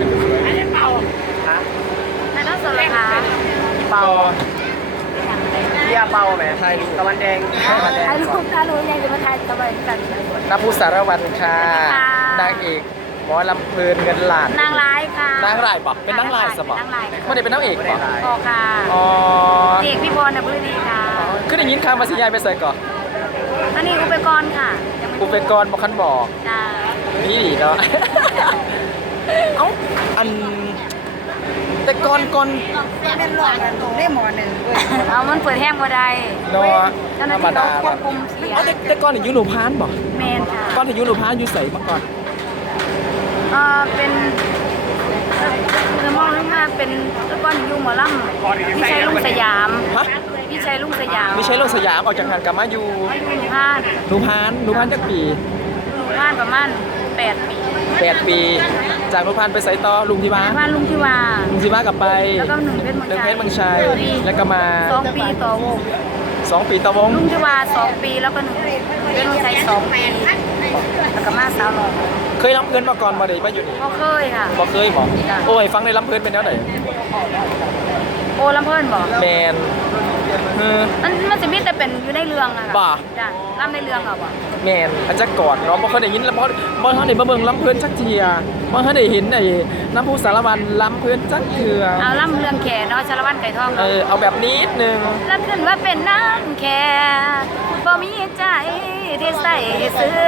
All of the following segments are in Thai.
กันสวยฮะไทยรัฐสดเหรอคะเป่าเบียร์เป่าไหมไทยตะวันแดงตะวันแดงถ่ายรูก่อนปถ่ายรูปยังจะมาถ่ายทำไมกันนภูสารวันค่ะค่ะนางเอกหมอลำเพลินเงินล้าน นางร้ายค่ะ นางร้ายปะเป็นนางร้ายสมองนางร้ายไม่ได้เป็นนางเอกปะออกค่ะอ๋อเอกพี่บอลนะพื้นดีค่ะขึ้นอย่างนี้ข้ามมาสิยายไปใส่ก่อนอันนี้อุปกรณ์ค่ะยังไม่อุปกรณ์บอกคันบอกจ้านี่ดีเนาะ เอ้าอัน แต่ก่อนก่อนเป็นหลอกกันตรงได้หมอหนึ่งเว้ยเอามันเปิดแห้งบ่ได้เนาะเจ้าหธน้ารรมที่ดาเขาควบคุมเสียงเอาแต่แต่ก่อนถึงยูโรพานบอกเมนค่ะก่อนถึงยูโรพานอยู่ใส่มาก่อนเออเป็นคือมองขึ้นมาเป็นแล้วก็อยู่หมอลำพี่ชัยลุงสยามฮะพี่ชัยลุงสยามไม่ใช่โลกสยามออกจากงานกลับมาอยู่อายุหนึ่งพานหนูพานหนูพานจักปีหนึ่งพานประมาณแปดปี แปดปี จากหนูพานไปใส่ต่อลุงที่บ้านพานลุงที่ว่า ลุงที่บ้านกลับไปแล้วก็หนึ่งเพชรเมืองหนึ่งชัเพยชรเมืองชัยแล้วก็มาสองปีต่อวง สองปีต่อวงลุงที่ว่าสองปีแล้วก็หนึ่งเพชรเมืองชัยสองปีแล้วก็มาสาวหล่อเคยรับเงินมาก่อนมาเดี๋ยวมาอยู่นี่ก็เคยค่ะบ่เคยบอกจ้ะโอ้ยฟังในลำเพลินเป็นแนวไหนโอลำเพิ่นบอกแมนเออมันมันจะมีแต่เป็นอยู่ในเรื่องอะค่ะบ่าจ้ะลำในเรื่องอะบ่แมนอาจจะกอดเนาะบ่เคยได้ยินแล้วบ่บ่เคยได้มาเบิ่งลำเพลินจักเทียบ่เคยได้เห็นไอ้น้ำพุสารวันลำเพลินจักเทือเอาลำเรื่องแขเนาะชาละวันไก่ทองเอเนาะอเอาแบบนิดนึงแล้ นว่าเป็นน้ำแค่บ่มีใจที่ใส่ซื้อ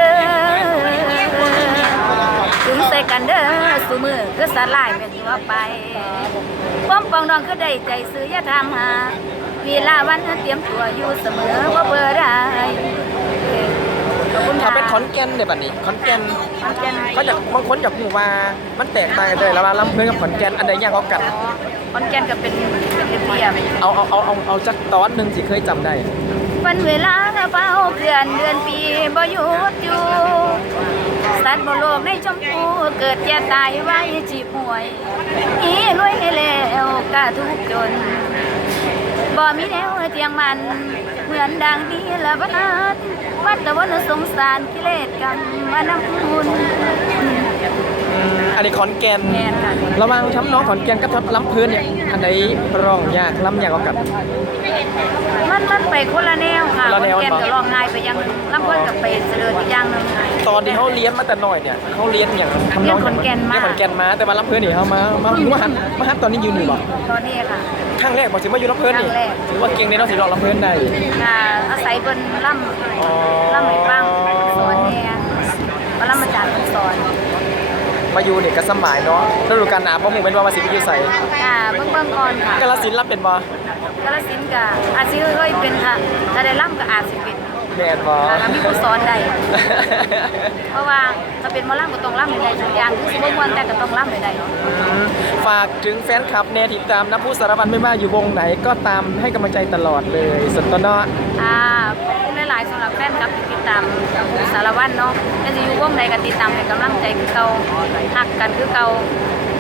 ถึงใส่กันเด้อสูมือคือสลายเป็นตัวไปป้อมปองดองคือได้ใจซื้อย่าทำหาเวลาวันเตรียมตัวอยู่เสมอว่าเบอร์ได้ขอบคุณ ถ้าค่ะเป็นขอนแก่นเนี่ยบัดนี้ขอนแก่นขอนแก่นเขาอยากบางคนอยากรู้ว่ามันแตกต่างกันเลยระหว่างลำเพลินกับขอนแก่นอันใดยากกว่ากันอ๋อขอนแก่นก็เป็นเป็นเรียบเอาเอาเอาเอาเอาจักตอนหนึงสิเคยจำได้วันเวลาเฝ้าเดือนเดือนปีบ่หยุดอยู่สัตว์บนโลกในชมพูเกิดแก่ตายไว้จีบหวยอีรวยให้แล้วกะทุกข์จน บ่มีแนวเทียงมัน เหมือนดังดีละบาดวัดตะวันสงสารกิเลสกรรมมานำบุญอืมอันนี้ขอนแก่นแม่นค่ะระหว่างช้ำน้องขอนแก่นกับทับลำเพลินเนี่ยอันใดร้องยากลำยากกว่ากัน มันมันไปคนละแนวค่ะคนละแนวขอแก่นบ่ก็ร้องง่ายไปอยังลำเพิ่นกับไปเสด็จอีกอย่างหนึง ตอนที่เขาเลี้ยนมาแต่น้อยเนี่ยเขาเลี้ยนอย่างทำนองเรียนขอนแก่นมาเรียนขอนแก่นมาแต่ว่าลำเพลินนี่เขามามามาหันมาหันตอนนี้ยืนอยู่บ่ตอนนี้ค่ะ ครั้งแรกบอกสิมาอยู่ลำเพลินนี่ครั้งแรก ถือว่าเก่งในน้องสิร้องลำเพลินได้ ค่ะอาศัยเพิ่นล่อ๋อำล่ำให้ฟังสอนแน่พระล่ำอาจารย์เพิ่นสอนมาอยู่เนี่ยก็สมัยเนาะฤดูกาลหนาวบ่ฮู้เป็นว่ามาสิไปอยู่ไสค่ะเบิ่งเบิ่งก่อนค่ะกาฬสินธุ์รับเป็นบ่กาฬสินธุ์ก็อาจสิเคยเป็นค่ะถ้าได้ล่ำก็อาจสิเป็น แม่นบ่ค่ะถ้ามีผู้สอนได้ เพราะว่าถ้าเป็นหมอล่ำก็ต้องล่ำให้ได้ทุกอย่างคือสิบ่ม่วนแต่ก็ต้องล่ำให้ได้เนาะอืมฝากถึงแฟนคลับแน่ที่ตามน้ำพุสารวันไม่ว่าอยู่วงไหนก็ตามให้กำลังใจตลอดเลยสุดต้นเนาะอ่าขอบคุณหลายๆสำหรับแฟนคลับที่ติดตามสารวัตรเนาะแม่นสิอยู่วงใดก็ติดตามให้กำลังใจคือเก่าฮักกันคือเก่า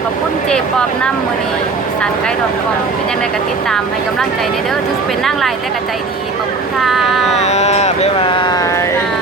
ขอบคุณเจปอบน้ำมือนีสารไกด์ดองเป็นยังไงก็ติดตามให้กำลังใจเด้อถึงเป็นนั่งไลายแต่ก็ใจดีขอบคุณค่ะ อ่าบ๊ายบาย ค่ะ